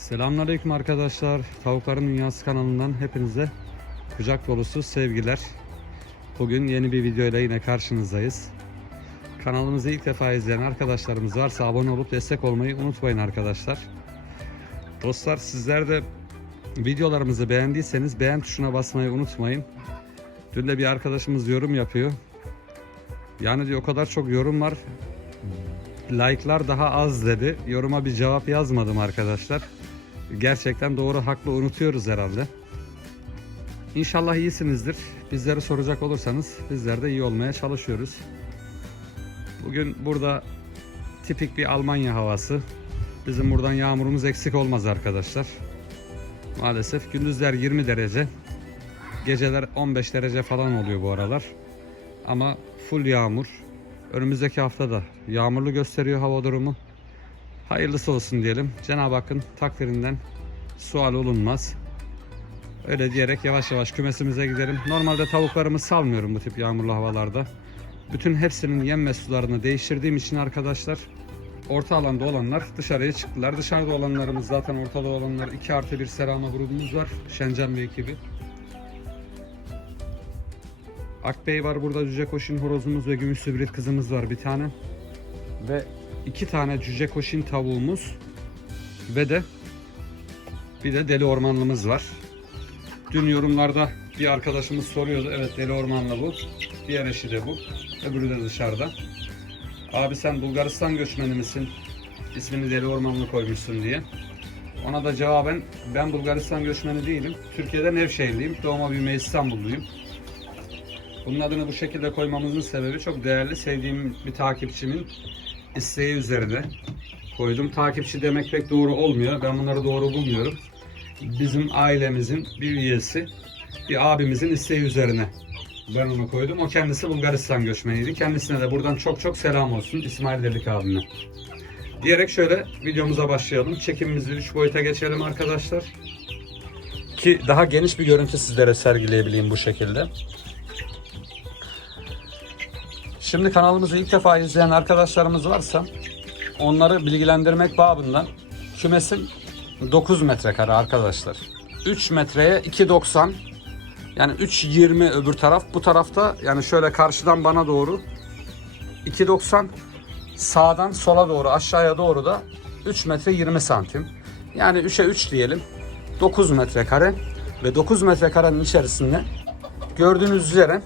Selamünaleyküm arkadaşlar. Tavukların Dünyası kanalından hepinize kucak dolusu sevgiler. Bugün yeni bir video ile yine karşınızdayız. Kanalımızı ilk defa izleyen arkadaşlarımız varsa abone olup destek olmayı unutmayın arkadaşlar. Dostlar sizler de videolarımızı beğendiyseniz beğen tuşuna basmayı unutmayın. Dün de bir arkadaşımız yorum yapıyor. Yani diyor o kadar çok yorum var. Like'lar daha az dedi. Yoruma bir cevap yazmadım arkadaşlar. Gerçekten doğru haklı unutuyoruz herhalde. İnşallah iyisinizdir. Bizleri soracak olursanız bizler de iyi olmaya çalışıyoruz. Bugün burada tipik bir Almanya havası. Bizim buradan yağmurumuz eksik olmaz arkadaşlar. Maalesef gündüzler 20 derece. Geceler 15 derece falan oluyor bu aralar. Ama full yağmur. Önümüzdeki hafta da yağmurlu gösteriyor hava durumu. Hayırlısı olsun diyelim. Cenab-ı Hakk'ın takdirinden sual olunmaz. Öyle diyerek yavaş yavaş kümesimize gidelim. Normalde tavuklarımı salmıyorum bu tip yağmurlu havalarda. Bütün hepsinin yem ve sularını değiştirdiğim için arkadaşlar orta alanda olanlar dışarıya çıktılar. Dışarıda olanlarımız zaten ortada olanlar 2 artı 1 serama grubumuz var. Şencan ve ekibi. Akbey var burada cüce koşun horozumuz ve gümüş sübrit kızımız var bir tane. Ve iki tane cüce koşun tavuğumuz ve de bir de deli ormanlımız var. Dün yorumlarda bir arkadaşımız soruyordu. Evet deli ormanlı bu. Diğer eşi de bu. Öbürü de dışarıda. Abi sen Bulgaristan göçmeni misin? İsmini deli ormanlı koymuşsun diye. Ona da cevaben ben Bulgaristan göçmeni değilim. Türkiye'de Nevşehirliyim. Doğma büyüme İstanbulluyum. Bunun adını bu şekilde koymamızın sebebi çok değerli, sevdiğim bir takipçimin isteği üzerine koydum. Takipçi demek pek doğru olmuyor. Ben bunları doğru bulmuyorum. Bizim ailemizin bir üyesi, bir abimizin isteği üzerine ben onu koydum. O kendisi Bulgaristan göçmeniydi. Kendisine de buradan çok çok selam olsun İsmail Delik abime. Diyerek şöyle videomuza başlayalım. Çekimimizi 3 boyuta geçelim arkadaşlar. Ki daha geniş bir görüntü sizlere sergileyebileyim bu şekilde. Şimdi kanalımızı ilk defa izleyen arkadaşlarımız varsa onları bilgilendirmek babından kümesim 9 metrekare arkadaşlar. 3 metreye 2.90 yani 3.20 öbür taraf. Bu tarafta yani şöyle karşıdan bana doğru 2.90 sağdan sola doğru aşağıya doğru da 3 metre 20 santim. Yani 3'e 3 diyelim. 9 metrekare ve 9 metrekarenin içerisinde gördüğünüz üzere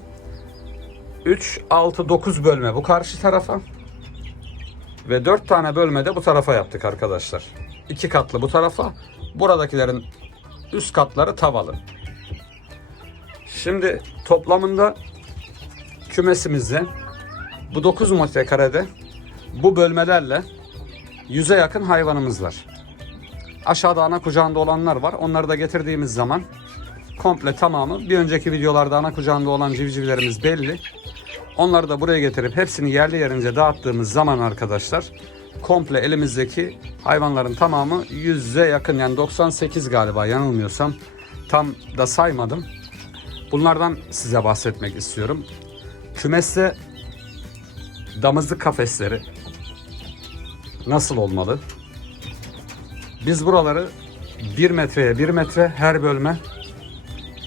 3, 6, 9 bölme bu karşı tarafa. Ve 4 tane bölme de bu tarafa yaptık arkadaşlar. 2 katlı bu tarafa. Buradakilerin üst katları tavalı. Şimdi toplamında kümesimizde bu 9 metrekarede bu bölmelerle 100'e yakın hayvanımız var. Aşağıda ana kucağında olanlar var. Onları da getirdiğimiz zaman komple tamamı bir önceki videolarda ana kucağında olan civcivlerimiz belli. Onları da buraya getirip hepsini yerli yerince dağıttığımız zaman arkadaşlar komple elimizdeki hayvanların tamamı 100'e yakın yani 98 galiba yanılmıyorsam tam da saymadım. Bunlardan size bahsetmek istiyorum. Kümeste damızlık kafesleri nasıl olmalı? Biz buraları 1 metreye 1 metre her bölme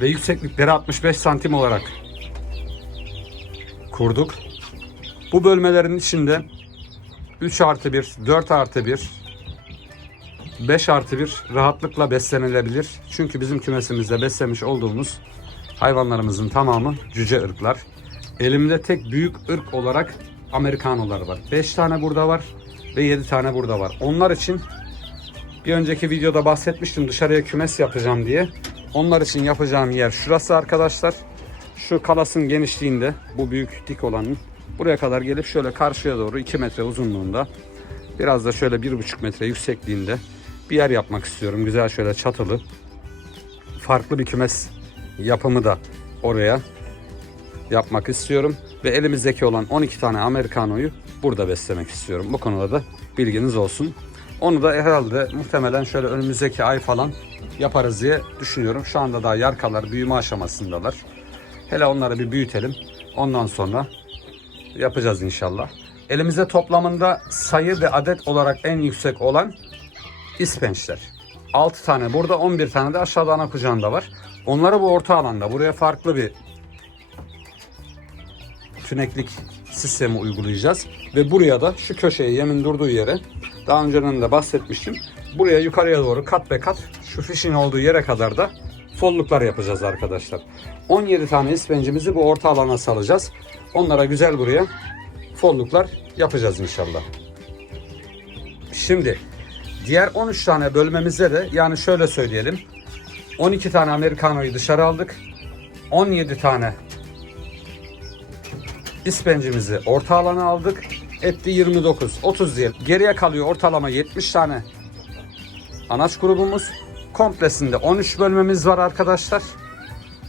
ve yükseklikleri 65 santim olarak kurduk. Bu bölmelerin içinde 3 artı 1, 4 artı 1, 5 artı 1 rahatlıkla beslenilebilir. Çünkü bizim kümesimizde beslemiş olduğumuz hayvanlarımızın tamamı cüce ırklar. Elimde tek büyük ırk olarak Amerikanolar var. 5 tane burada var ve 7 tane burada var. Onlar için bir önceki videoda bahsetmiştim dışarıya kümes yapacağım diye. Onlar için yapacağım yer şurası arkadaşlar. Şu kalasın genişliğinde bu büyük dik olanın buraya kadar gelip şöyle karşıya doğru 2 metre uzunluğunda biraz da şöyle 1,5 metre yüksekliğinde bir yer yapmak istiyorum. Güzel şöyle çatılı farklı bir kümes yapımı da oraya yapmak istiyorum. Ve elimizdeki olan 12 tane Amerikano'yu burada beslemek istiyorum. Bu konuda da bilginiz olsun. Onu da herhalde muhtemelen şöyle önümüzdeki ay falan yaparız diye düşünüyorum. Şu anda daha yarkalar büyüme aşamasındalar. Hele onları bir büyütelim. Ondan sonra yapacağız inşallah. Elimizde toplamında sayı ve adet olarak en yüksek olan ispençler. 6 tane burada 11 tane de aşağıda ana kucağında var. Onları bu orta alanda buraya farklı bir tüneklik sistemi uygulayacağız. Ve buraya da şu köşeye yemin durduğu yere daha önceden de bahsetmiştim. Buraya yukarıya doğru kat be kat şu fişin olduğu yere kadar da folluklar yapacağız arkadaşlar. 17 tane ispencimizi bu orta alana salacağız. Onlara güzel buraya folluklar yapacağız inşallah. Şimdi diğer 13 tane bölmemizde de yani şöyle söyleyelim. 12 tane Amerikano'yu dışarı aldık. 17 tane ispencimizi orta alana aldık. Etti 29, 30 diye. Geriye kalıyor ortalama 70 tane anaç grubumuz. Komplesinde 13 bölmemiz var arkadaşlar.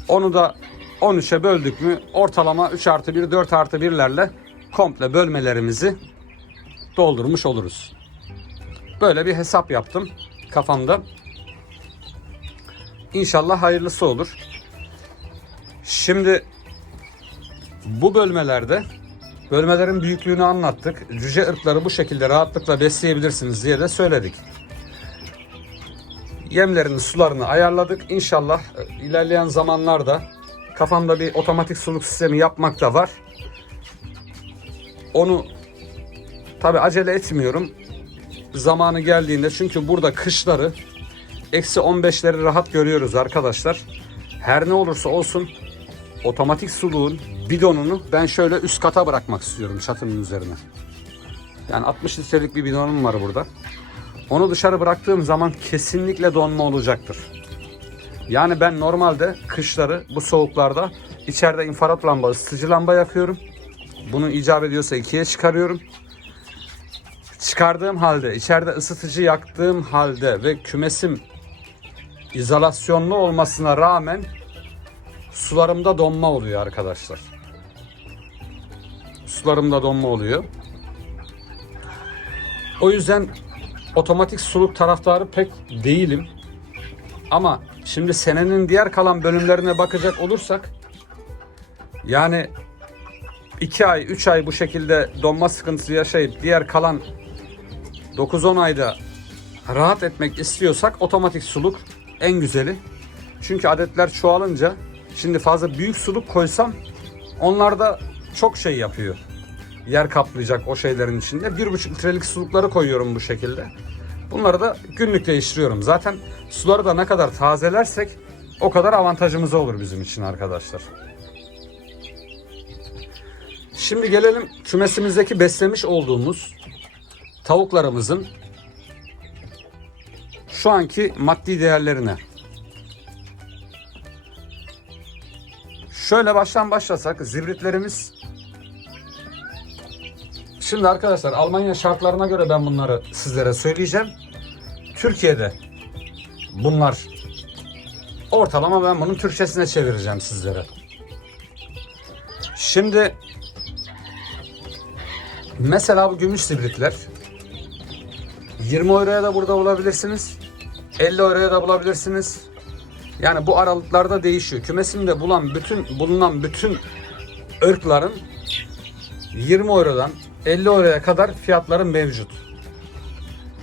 Onu da 13'e böldük mü ortalama 3 artı 1, 4 artı 1'lerle komple bölmelerimizi doldurmuş oluruz. Böyle bir hesap yaptım kafamda. İnşallah hayırlısı olur. Şimdi bu bölmelerde bölmelerin büyüklüğünü anlattık. Cüce ırkları bu şekilde rahatlıkla besleyebilirsiniz diye de söyledik. Yemlerini, sularını ayarladık. İnşallah e, ilerleyen zamanlarda kafamda bir otomatik suluk sistemi yapmak da var. Onu tabi acele etmiyorum. Zamanı geldiğinde çünkü burada kışları eksi 15'leri rahat görüyoruz arkadaşlar. Her ne olursa olsun otomatik suluğun bidonunu ben şöyle üst kata bırakmak istiyorum çatının üzerine. Yani 60 litrelik bir bidonum var burada. Onu dışarı bıraktığım zaman kesinlikle donma olacaktır. Yani ben normalde kışları bu soğuklarda içeride infrared lamba, ısıtıcı lamba yakıyorum. Bunu icap ediyorsa ikiye çıkarıyorum. Çıkardığım halde, içeride ısıtıcı yaktığım halde ve kümesim izolasyonlu olmasına rağmen sularımda donma oluyor arkadaşlar. Sularımda donma oluyor. O yüzden otomatik suluk taraftarı pek değilim. Ama şimdi senenin diğer kalan bölümlerine bakacak olursak yani 2 ay 3 ay bu şekilde donma sıkıntısı yaşayıp diğer kalan 9-10 ayda rahat etmek istiyorsak otomatik suluk en güzeli. Çünkü adetler çoğalınca şimdi fazla büyük suluk koysam onlar da çok şey yapıyor. Yer kaplayacak o şeylerin içinde. 1,5 litrelik sulukları koyuyorum bu şekilde. Bunları da günlük değiştiriyorum. Zaten suları da ne kadar tazelersek o kadar avantajımız olur bizim için arkadaşlar. Şimdi gelelim kümesimizdeki beslemiş olduğumuz tavuklarımızın şu anki maddi değerlerine. Şöyle baştan başlasak zibritlerimiz Şimdi arkadaşlar Almanya şartlarına göre ben bunları sizlere söyleyeceğim. Türkiye'de bunlar ortalama ben bunun Türkçesine çevireceğim sizlere. Şimdi mesela bu gümüş zibritler 20 euroya da burada bulabilirsiniz. 50 euroya da bulabilirsiniz. Yani bu aralıklarda değişiyor. Kümesimde bulan bütün bulunan bütün ırkların 20 eurodan 50 euroya kadar fiyatları mevcut.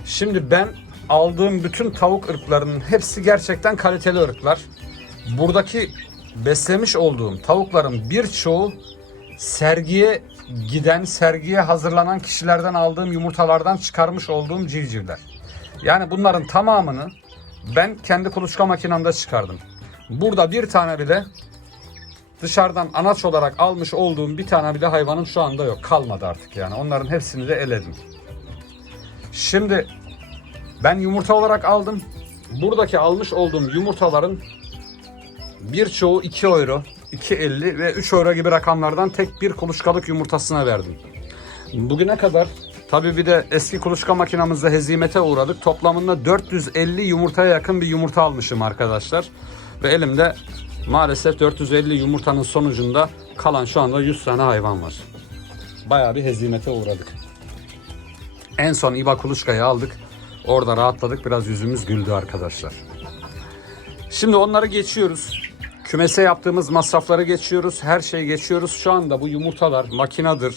Şimdi ben aldığım bütün tavuk ırklarının hepsi gerçekten kaliteli ırklar. Buradaki beslemiş olduğum tavukların birçoğu sergiye giden, sergiye hazırlanan kişilerden aldığım yumurtalardan çıkarmış olduğum civcivler. Yani bunların tamamını ben kendi kuluçka makinemde çıkardım. Burada bir tane bile dışarıdan anaç olarak almış olduğum bir tane bile hayvanım şu anda yok. Kalmadı artık yani. Onların hepsini de eledim. Şimdi ben yumurta olarak aldım. Buradaki almış olduğum yumurtaların birçoğu 2 euro, 2.50 ve 3 euro gibi rakamlardan tek bir kuluçkalık yumurtasına verdim. Bugüne kadar tabii bir de eski kuluçka makinamızda hezimete uğradık. Toplamında 450 yumurtaya yakın bir yumurta almışım arkadaşlar. Ve elimde maalesef 450 yumurtanın sonucunda kalan şu anda 100 tane hayvan var. Bayağı bir hezimete uğradık. En son İBA kuluçkayı aldık. Orada rahatladık. Biraz yüzümüz güldü arkadaşlar. Şimdi onları geçiyoruz. Kümese yaptığımız masrafları geçiyoruz. Her şeyi geçiyoruz. Şu anda bu yumurtalar makinadır,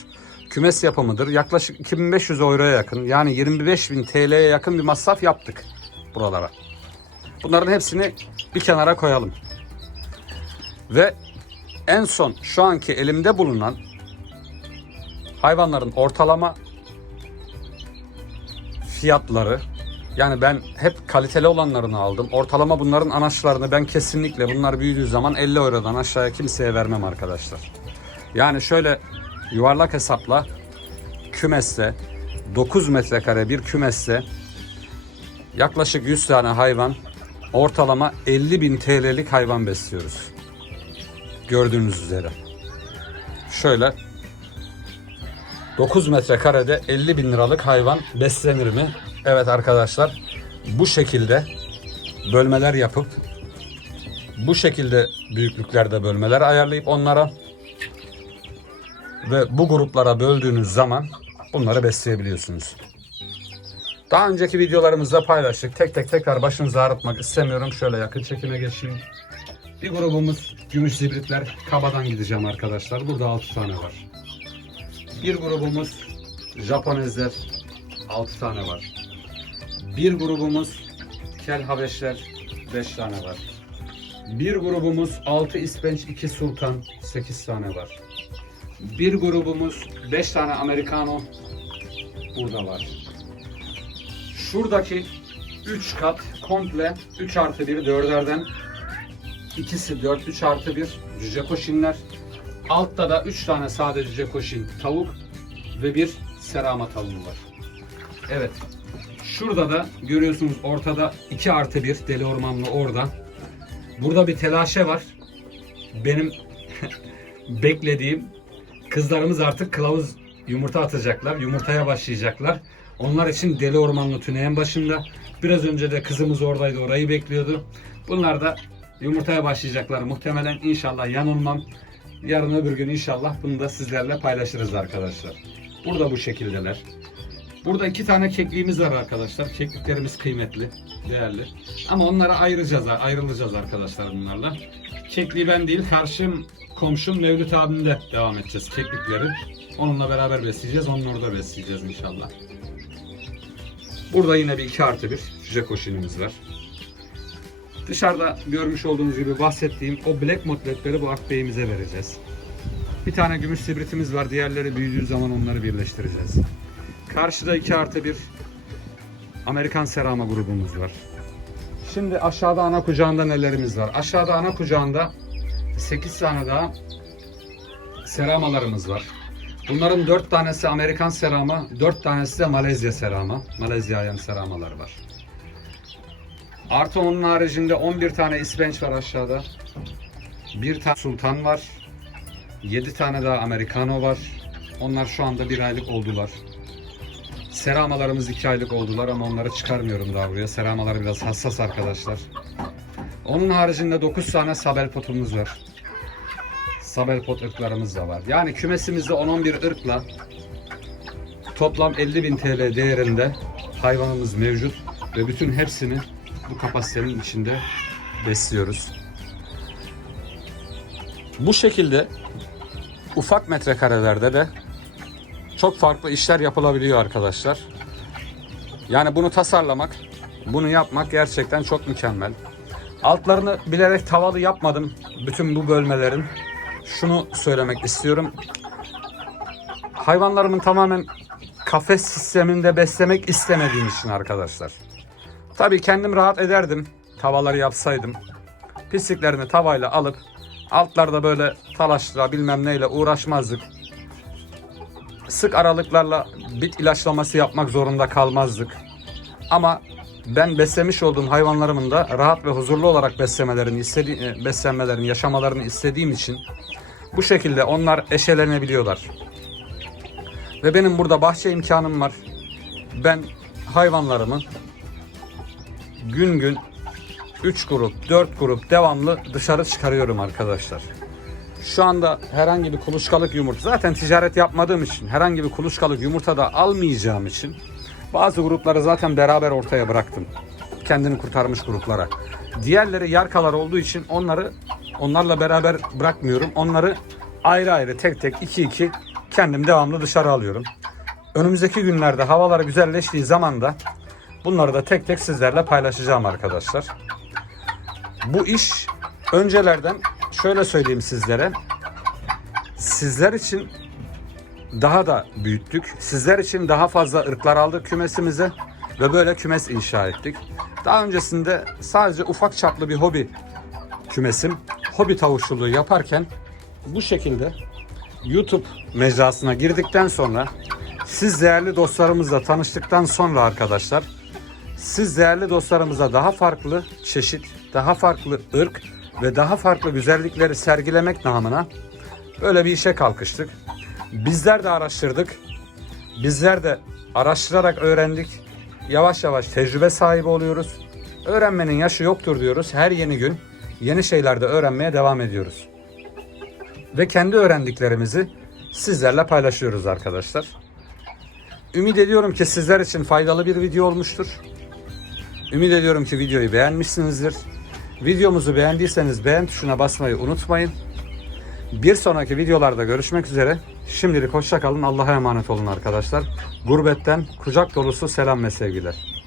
kümes yapımıdır. Yaklaşık 2500 euroya yakın yani 25.000 TL'ye yakın bir masraf yaptık buralara. Bunların hepsini bir kenara koyalım. Ve en son şu anki elimde bulunan hayvanların ortalama fiyatları yani ben hep kaliteli olanlarını aldım. Ortalama bunların anaçlarını ben kesinlikle bunlar büyüdüğü zaman 50 eurodan aşağıya kimseye vermem arkadaşlar. Yani şöyle yuvarlak hesapla kümeste 9 metrekare bir kümeste yaklaşık 100 tane hayvan ortalama 50 bin TL'lik hayvan besliyoruz. Gördüğünüz üzere. Şöyle 9 metrekarede 50 bin liralık hayvan beslenir mi? Evet arkadaşlar bu şekilde bölmeler yapıp bu şekilde büyüklüklerde bölmeler ayarlayıp onlara ve bu gruplara böldüğünüz zaman bunları besleyebiliyorsunuz. Daha önceki videolarımızda paylaştık. Tek tek tekrar başınızı ağrıtmak istemiyorum. Şöyle yakın çekime geçeyim. Bir grubumuz gümüş zibritler. Kabadan gideceğim arkadaşlar. Burada 6 tane var. Bir grubumuz Japonezler. 6 tane var. Bir grubumuz Kel Habeşler. 5 tane var. Bir grubumuz 6 İspenç 2 Sultan. 8 tane var. Bir grubumuz 5 tane Americano. Burada var. Şuradaki 3 kat komple 3 artı 1 dörderden ikisi 4 3 artı 1 cüce koşinler. Altta da 3 tane sade cüce koşin tavuk ve bir serama tavuğu var. Evet. Şurada da görüyorsunuz ortada 2 artı 1 deli ormanlı orada. Burada bir telaşe var. Benim beklediğim kızlarımız artık kılavuz yumurta atacaklar. Yumurtaya başlayacaklar. Onlar için deli ormanlı tüneyen başında. Biraz önce de kızımız oradaydı orayı bekliyordu. Bunlar da yumurtaya başlayacaklar. Muhtemelen inşallah yanılmam. Yarın öbür gün inşallah bunu da sizlerle paylaşırız arkadaşlar. Burada bu şekildeler. Burada iki tane kekliğimiz var arkadaşlar. Kekliklerimiz kıymetli, değerli. Ama onlara ayıracağız, ayrılacağız arkadaşlar bunlarla. Kekliği ben değil, karşım komşum Mevlüt abimde devam edeceğiz keklikleri. Onunla beraber besleyeceğiz, onu orada besleyeceğiz inşallah. Burada yine bir 2 artı bir cüce koşinimiz var. Dışarıda görmüş olduğunuz gibi bahsettiğim o black motletleri bu akbeyimize vereceğiz. Bir tane gümüş sibritimiz var. Diğerleri büyüdüğü zaman onları birleştireceğiz. Karşıda 2 artı bir Amerikan serama grubumuz var. Şimdi aşağıda ana kucağında nelerimiz var? Aşağıda ana kucağında 8 tane daha seramalarımız var. Bunların 4 tanesi Amerikan serama, 4 tanesi de Malezya serama. Malezya yan seramaları var. Artı onun haricinde 11 tane ispenç var aşağıda. Bir tane sultan var. 7 tane daha Americano var. Onlar şu anda bir aylık oldular. Seramalarımız 2 aylık oldular ama onları çıkarmıyorum daha buraya. Seramalar biraz hassas arkadaşlar. Onun haricinde 9 tane sabel potumuz var. Sabel pot ırklarımız da var. Yani kümesimizde 10-11 ırkla toplam 50.000 TL değerinde hayvanımız mevcut ve bütün hepsini bu kapasitenin içinde besliyoruz. Bu şekilde ufak metrekarelerde de çok farklı işler yapılabiliyor arkadaşlar. Yani bunu tasarlamak, bunu yapmak gerçekten çok mükemmel. Altlarını bilerek tavalı yapmadım bütün bu bölmelerin. Şunu söylemek istiyorum. Hayvanlarımın tamamen kafes sisteminde beslemek istemediğim için arkadaşlar. Tabii kendim rahat ederdim tavaları yapsaydım. Pisliklerini tavayla alıp altlarda böyle talaşla bilmem neyle uğraşmazdık. Sık aralıklarla bit ilaçlaması yapmak zorunda kalmazdık. Ama ben beslemiş olduğum hayvanlarımın da rahat ve huzurlu olarak beslemelerini istedi e, beslenmelerini, yaşamalarını istediğim için bu şekilde onlar eşelenebiliyorlar. Ve benim burada bahçe imkanım var. Ben hayvanlarımı gün gün 3 grup, 4 grup devamlı dışarı çıkarıyorum arkadaşlar. Şu anda herhangi bir kuluçkalık yumurta zaten ticaret yapmadığım için herhangi bir kuluçkalık yumurta da almayacağım için bazı grupları zaten beraber ortaya bıraktım. Kendini kurtarmış gruplara. Diğerleri yarkalar olduğu için onları onlarla beraber bırakmıyorum. Onları ayrı ayrı tek tek iki iki kendim devamlı dışarı alıyorum. Önümüzdeki günlerde havalar güzelleştiği zaman da bunları da tek tek sizlerle paylaşacağım arkadaşlar. bu iş öncelerden şöyle söyleyeyim sizlere. Sizler için daha da büyüttük. Sizler için daha fazla ırklar aldık kümesimize ve böyle kümes inşa ettik. Daha öncesinde sadece ufak çaplı bir hobi kümesim, hobi tavukçuluğu yaparken bu şekilde YouTube mecrasına girdikten sonra siz değerli dostlarımızla tanıştıktan sonra arkadaşlar siz değerli dostlarımıza daha farklı çeşit, daha farklı ırk ve daha farklı güzellikleri sergilemek namına böyle bir işe kalkıştık. Bizler de araştırdık. Bizler de araştırarak öğrendik. Yavaş yavaş tecrübe sahibi oluyoruz. Öğrenmenin yaşı yoktur diyoruz. Her yeni gün yeni şeyler de öğrenmeye devam ediyoruz. Ve kendi öğrendiklerimizi sizlerle paylaşıyoruz arkadaşlar. Ümit ediyorum ki sizler için faydalı bir video olmuştur. Ümit ediyorum ki videoyu beğenmişsinizdir. Videomuzu beğendiyseniz beğen tuşuna basmayı unutmayın. Bir sonraki videolarda görüşmek üzere. Şimdilik hoşça kalın. Allah'a emanet olun arkadaşlar. Gurbetten kucak dolusu selam ve sevgiler.